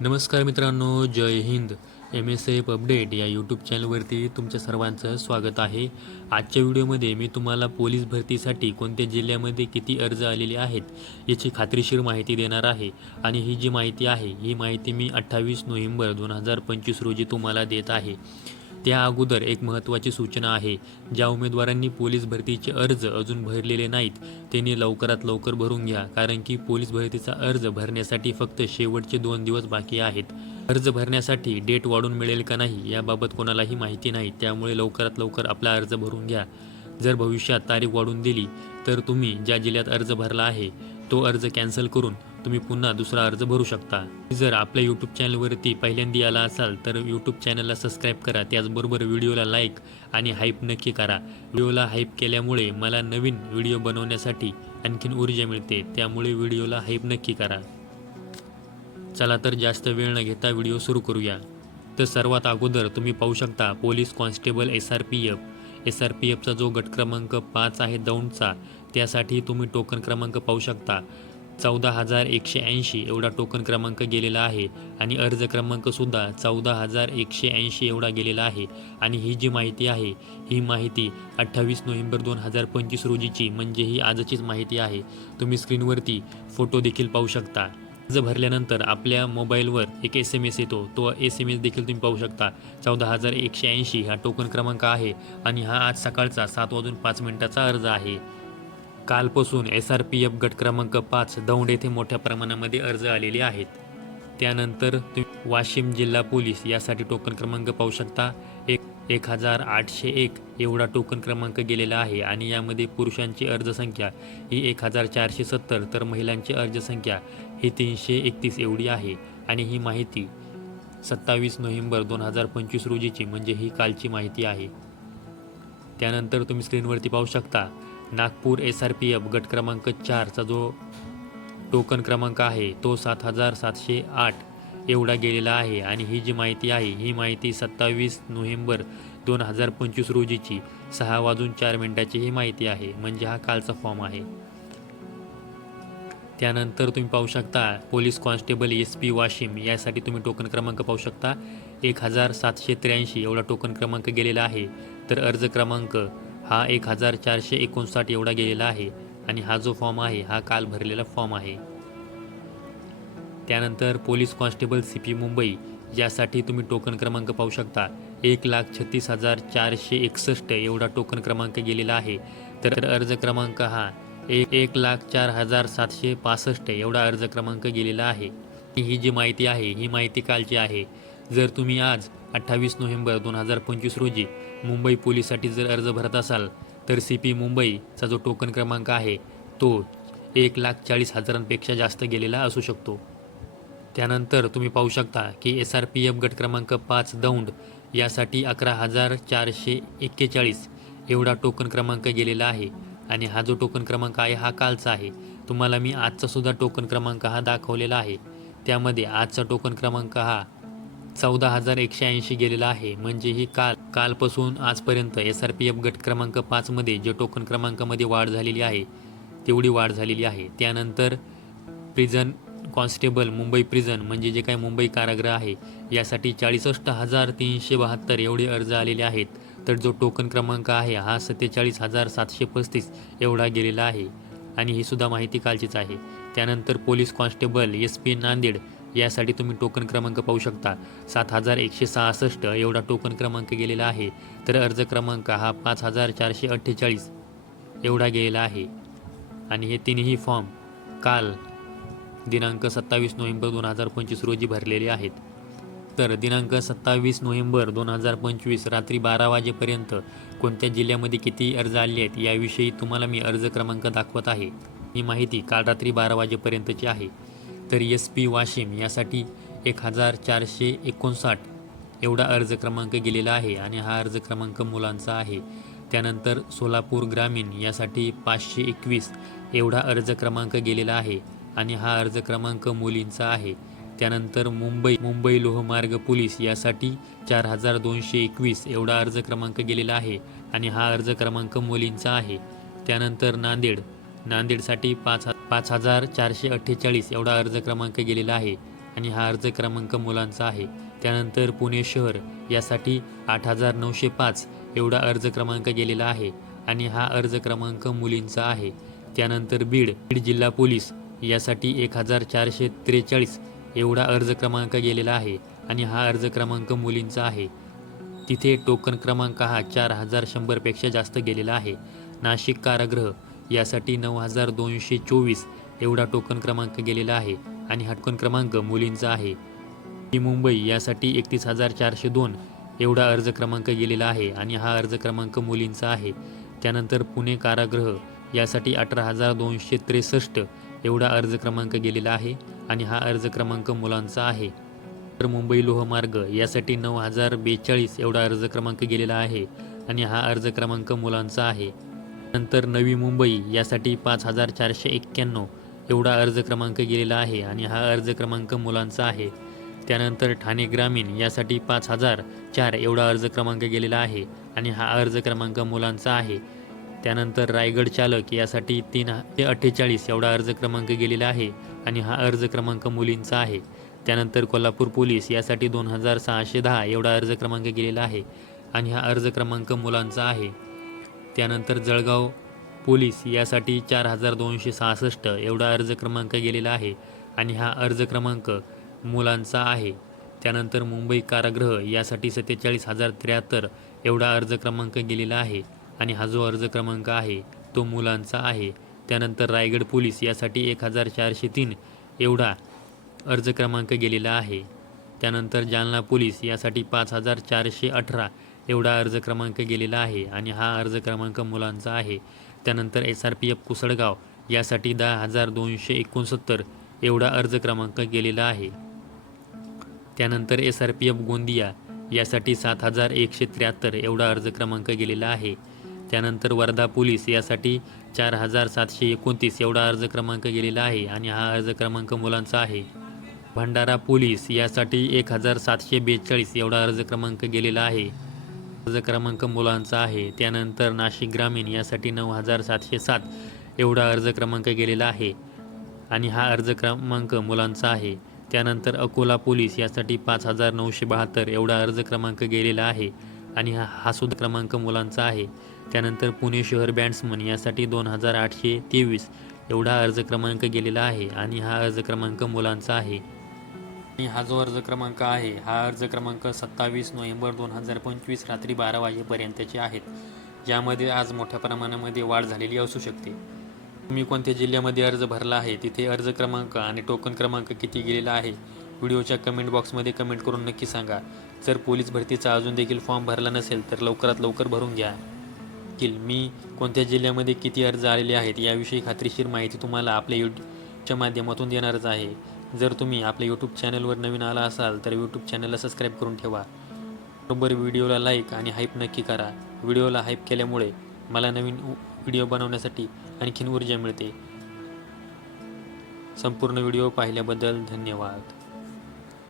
नमस्कार मित्रांनो, जय Hind. MSF update या यूट्यूब चॅनलवरती तुमच्या सर्वांचं स्वागत आहे. आजच्या व्हिडिओमध्ये मी तुम्हाला पोलीस भरतीसाठी कोणत्या जिल्ह्यामध्ये किती अर्ज आलेले आहेत याची खात्रीशीर माहिती देणार आहे. आणि ही जी माहिती आहे ही माहिती मी 28 नोव्हेंबर 2025 रोजी तुम्हाला देत आहे. त्या अगोदर एक महत्त्वाची सूचना आहे. ज्या उमेदवारांनी पोलीस भरतीचे अर्ज अजून भरलेले नाहीत त्यांनी लवकरात लवकर भरून घ्या, कारण की पोलीस भरतीचा अर्ज भरण्यासाठी फक्त शेवटचे 2 दिवस बाकी आहेत. अर्ज भरण्यासाठी डेट वाढून मिळेल का नाही याबाबत कोणालाही माहिती नाही, त्यामुळे लवकरात लवकर आपला अर्ज भरून घ्या. जर भविष्यात तारीख वाढून दिली तर तुम्ही ज्या जिल्ह्यात अर्ज भरला आहे तो अर्ज कॅन्सल करून तुम्ही पुन्हा दुसरा अर्ज भरू शकता. जर आपल्या यूट्यूब चॅनलवरती पहिल्यांदा आला असाल तर यूट्यूब चॅनलला सबस्क्राईब करा. त्याचबरोबर व्हिडिओला लाईक आणि हाईप नक्की करा. व्हिडिओला हाईप केल्यामुळे मला नवीन व्हिडिओ बनवण्यासाठी आणखीन ऊर्जा मिळते, त्यामुळे व्हिडिओला हाईप नक्की करा. चला तर जास्त वेळ न घेता व्हिडिओ सुरू करूया. तर सर्वात अगोदर तुम्ही पाहू शकता पोलीस कॉन्स्टेबल SRPFचा जो गट क्रमांक 5 आहे दौंडचा, त्यासाठी तुम्ही टोकन क्रमांक पाहू शकता 14,180 एवढा टोकन क्रमांक गेलेला आहे. आणि अर्ज क्रमांकसुद्धा 14,180 एवढा गेलेला आहे. आणि ही जी माहिती आहे ही माहिती 28 नोव्हेंबर 2025 रोजीची, म्हणजे ही आजचीच माहिती आहे. तुम्ही स्क्रीनवरती फोटो देखील पाहू शकता. अर्ज भरल्यानंतर आपल्या मोबाईलवर एक SMS येतो, तो SMS देखील तुम्ही पाहू शकता. 14,180 हा टोकन क्रमांक आहे आणि हा आज सकाळचा 7:05 अर्ज आहे. कालपासून SRPF गट क्रमांक 5 दौंड येथे मोठ्या प्रमाणामध्ये अर्ज आलेले आहेत. त्यानंतर तुम्ही वाशिम जिल्हा पोलीस यासाठी टोकन क्रमांक पाहू शकता. 1,801 एवढा टोकन क्रमांक गेलेला आहे. आणि यामध्ये पुरुषांची अर्जसंख्या ही 1,470 तर महिलांची अर्जसंख्या ही 331 एवढी आहे. आणि ही माहिती 27 नोव्हेंबर 2025 रोजीची, म्हणजे ही कालची माहिती आहे. त्यानंतर तुम्ही स्क्रीनवरती पाहू शकता नागपूर SRPF गट क्रमांक 4चा जो टोकन क्रमांक आहे तो 7,708 एवढा गेलेला आहे. आणि ही जी माहिती आहे ही माहिती 27 नोव्हेंबर 2025 रोजीची 6:04 ही माहिती आहे, म्हणजे हा कालचा फॉर्म आहे. त्यानंतर तुम्ही पाहू शकता पोलीस कॉन्स्टेबल SP वाशिम यासाठी तुम्ही टोकन क्रमांक पाहू शकता. 1,783 एवढा टोकन क्रमांक गेलेला आहे. तर अर्ज क्रमांक हा 1,459 एवढा गेलेला आहे. आणि हा जो फॉर्म आहे हा काल भरलेला फॉर्म आहे. त्यानंतर पोलीस कॉन्स्टेबल CP मुंबई यासाठी तुम्ही टोकन क्रमांक पाहू शकता. 1,36,461 एवढा टोकन क्रमांक गेलेला आहे. तर अर्ज क्रमांक हा 1,04,765 एवढा अर्ज क्रमांक गेलेला आहे. ही जी माहिती आहे ही माहिती कालची आहे. जर तुम्ही आज 28 नोव्हेंबर 2025 रोजी मुंबई पोलीससाठी जर अर्ज भरत असाल तर CP मुंबईचा जो टोकन क्रमांक आहे तो 1,40,000पेक्षा जास्त गेलेला असू शकतो. त्यानंतर तुम्ही पाहू शकता की SRPF गट क्रमांक 5 दौंड यासाठी 11,441 एवढा टोकन क्रमांक गेलेला आहे. आणि हा जो टोकन क्रमांक आहे हा कालचा आहे. तुम्हाला मी आजचा सुद्धा टोकन क्रमांक हा दाखवलेला आहे. त्यामध्ये आजचा टोकन क्रमांक हा 14,180 गेलेला आहे, म्हणजे ही कालपासून आजपर्यंत SRPF गट क्रमांक 5मध्ये जे टोकन क्रमांकामध्ये वाढ झालेली आहे तेवढी वाढ झालेली आहे. त्यानंतर प्रिझन कॉन्स्टेबल मुंबई प्रिझन, म्हणजे जे काही मुंबई कारागृह आहे यासाठी 64,372 एवढे अर्ज आलेले आहेत. तर जो टोकन क्रमांक आहे हा 47,735 एवढा गेलेला आहे. आणि ही सुद्धा माहिती कालचीच आहे. त्यानंतर पोलीस कॉन्स्टेबल SP नांदेड यासाठी तुम्ही टोकन क्रमांक पाहू शकता. 7,166 एवढा टोकन क्रमांक गेलेला आहे. तर अर्ज क्रमांक हा 5,448 एवढा गेलेला आहे. आणि हे तिन्ही फॉर्म काल दिनांक 27 नोव्हेंबर 2025 रोजी भरलेले आहेत. तर दिनांक 27 नोव्हेंबर 2025 रात्री 12 वाजेपर्यंत कोणत्या जिल्ह्यामध्ये किती अर्ज आले आहेत याविषयी तुम्हाला मी अर्ज क्रमांक दाखवत आहे. ही माहिती काल रात्री 12 वाजेपर्यंतची आहे. तर SP वाशिम यासाठी 1,459 एवढा अर्ज क्रमांक गेलेला आहे. आणि हा अर्ज क्रमांक मुलांचा आहे. त्यानंतर सोलापूर ग्रामीण यासाठी 521 एवढा अर्ज क्रमांक गेलेला आहे. आणि हा अर्ज क्रमांक मुलींचा आहे. त्यानंतर मुंबई लोहमार्ग पोलीस यासाठी 4,221 एवढा अर्ज क्रमांक गेलेला आहे. आणि हा अर्ज क्रमांक मुलींचा आहे. त्यानंतर नांदेडसाठी 5,448 एवढा अर्ज क्रमांक गेलेला आहे. आणि हा अर्ज क्रमांक मुलांचा आहे. त्यानंतर पुणे शहर यासाठी 8,905 एवढा अर्ज क्रमांक गेलेला आहे आणि हा अर्ज क्रमांक मुलींचा आहे. त्यानंतर बीड जिल्हा पोलीस यासाठी 1,443 एवढा अर्ज क्रमांक गेलेला आहे आणि हा अर्ज क्रमांक मुलींचा आहे. तिथे टोकन क्रमांक हा 4,100पेक्षा जास्त गेलेला आहे. नाशिक कारागृह यासाठी 9,224 एवढा टोकन क्रमांक गेलेला आहे आणि हा टोकन क्रमांक मुलींचा आहे. मुंबई यासाठी 31,402 एवढा अर्ज क्रमांक गेलेला आहे आणि हा अर्ज क्रमांक मुलींचा आहे. त्यानंतर पुणे कारागृह यासाठी 18,263 एवढा अर्ज क्रमांक गेलेला आहे आणि हा अर्ज क्रमांक मुलांचा आहे. तर मुंबई लोहमार्ग यासाठी 9,042 एवढा अर्ज क्रमांक गेलेला आहे आणि हा अर्ज क्रमांक मुलांचा आहे. नंतर नवी मुंबई यासाठी 5,491 एवढा अर्ज क्रमांक गेलेला आहे आणि हा अर्ज क्रमांक मुलांचा आहे. त्यानंतर ठाणे ग्रामीण यासाठी 5,004 एवढा अर्ज क्रमांक गेलेला आहे आणि हा अर्ज क्रमांक मुलांचा आहे. त्यानंतर रायगड चालक यासाठी 348 एवढा अर्ज क्रमांक गेलेला आहे आणि हा अर्ज क्रमांक मुलींचा आहे. त्यानंतर कोल्हापूर पोलीस यासाठी 2,610 एवढा अर्ज क्रमांक गेलेला आहे आणि हा अर्ज क्रमांक मुलांचा आहे. त्यानंतर जळगाव पोलीस यासाठी 4,266 एवढा अर्ज क्रमांक गेलेला आहे आणि हा अर्ज क्रमांक मुलांचा आहे. त्यानंतर मुंबई कारागृह यासाठी 47,073 एवढा अर्ज क्रमांक गेलेला आहे आणि हा जो अर्ज क्रमांक आहे तो मुलांचा आहे. त्यानंतर रायगड पोलीस यासाठी 1,403 एवढा अर्ज क्रमांक गेलेला आहे. त्यानंतर जालना पोलीस यासाठी 5,418 एवढा अर्ज क्रमांक गेलेला आहे आणि हा अर्ज क्रमांक मुलांचा आहे. त्यानंतर SRPF कुसळगाव यासाठी 10,269 एवढा अर्ज क्रमांक गेलेला आहे. त्यानंतर SRPF गोंदिया यासाठी 7,173 एवढा अर्ज क्रमांक गेलेला आहे. त्यानंतर वर्धा पोलीस यासाठी 4,729 एवढा अर्ज क्रमांक गेलेला आहे आणि हा अर्ज क्रमांक मुलांचा आहे. भंडारा पोलीस यासाठी 1,742 एवढा अर्ज क्रमांक गेलेला आहे. अर्ज क्रमांक मुलांचा आहे. त्यानंतर नाशिक ग्रामीण यासाठी 9,707 एवढा अर्ज क्रमांक गेलेला आहे आणि हा अर्ज क्रमांक मुलांचा आहे. त्यानंतर अकोला पोलीस यासाठी 5,972 एवढा अर्ज क्रमांक गेलेला आहे आणि हा सुद्धा क्रमांक मुलांचा आहे. त्यानंतर पुणे शहर बॅट्समन यासाठी 2,823 एवढा अर्ज क्रमांक गेलेला आहे आणि हा अर्ज क्रमांक मुलांचा आहे. आणि हा जो अर्ज क्रमांक आहे हा अर्ज क्रमांक 27 नोव्हेंबर 2025 रात्री 12 वाजेपर्यंतचे आहेत, ज्यामध्ये आज मोठ्या प्रमाणामध्ये वाढ झालेली असू शकते. तुम्ही कोणत्या जिल्ह्यामध्ये अर्ज भरला आहे, तिथे अर्ज क्रमांक आणि टोकन क्रमांक किती गेलेला आहे, व्हिडिओच्या कमेंट बॉक्समध्ये कमेंट करून नक्की सांगा. जर पोलीस भरतीचा अजून देखील फॉर्म भरला नसेल तर लवकरात लवकर भरून घ्या. मी कोणत्या जिल्ह्यामध्ये किती अर्ज आलेले आहेत याविषयी खात्रीशीर माहिती तुम्हाला आपल्या यूट्यूबच्या माध्यमातून देणारच आहे. जर तुम्ही आपल्या यूट्यूब चॅनलवर नवीन आला असाल तर यूट्यूब चॅनलला सबस्क्राईब करून ठेवा. बरोबर व्हिडिओला लाईक आणि हाईप नक्की करा. व्हिडिओला हाईप केल्यामुळे मला नवीन व्हिडिओ बनवण्यासाठी आणखीन ऊर्जा मिळते. संपूर्ण व्हिडिओ पाहिल्याबद्दल धन्यवाद.